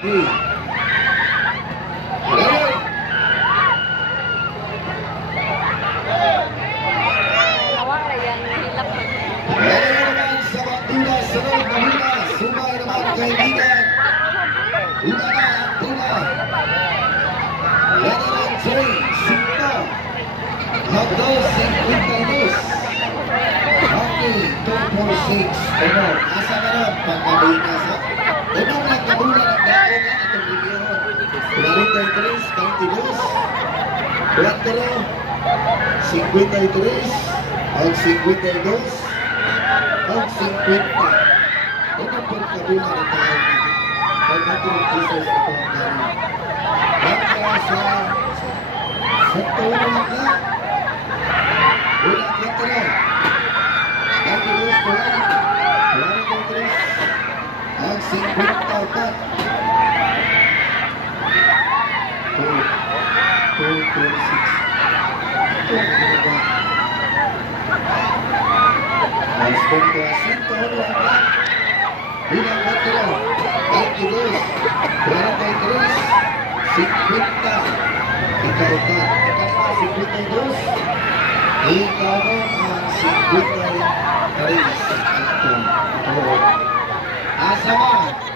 Hey. Ayun. Nawala yan, hilap na. Ayun naman sa Bantuna, sunod na hula. Sumay naman kaibigan. Hula na ang tuna. Yan naman, Jay, Sinta. Hagdos, 52. Okay, 246. Unod, asa na ron, pagkabina sa... Unod lang kabula ng dako nga itong bigyan. 43, 22. 4, 53, ang 52, ang 50. Unod pong kabula ng tao na. 500 pesos ito ang gano'n. Baka sa tulong na. Una 4. Ang Diyos ko lang. 43. Ang 54. 246. Ito ang ginawa. Ang 100 ang Una 4. Ang Diyos. 43. 50. Ikaw ka. Ikaw ka 52. Ikaw mo ang 53. Ito. Asa mo?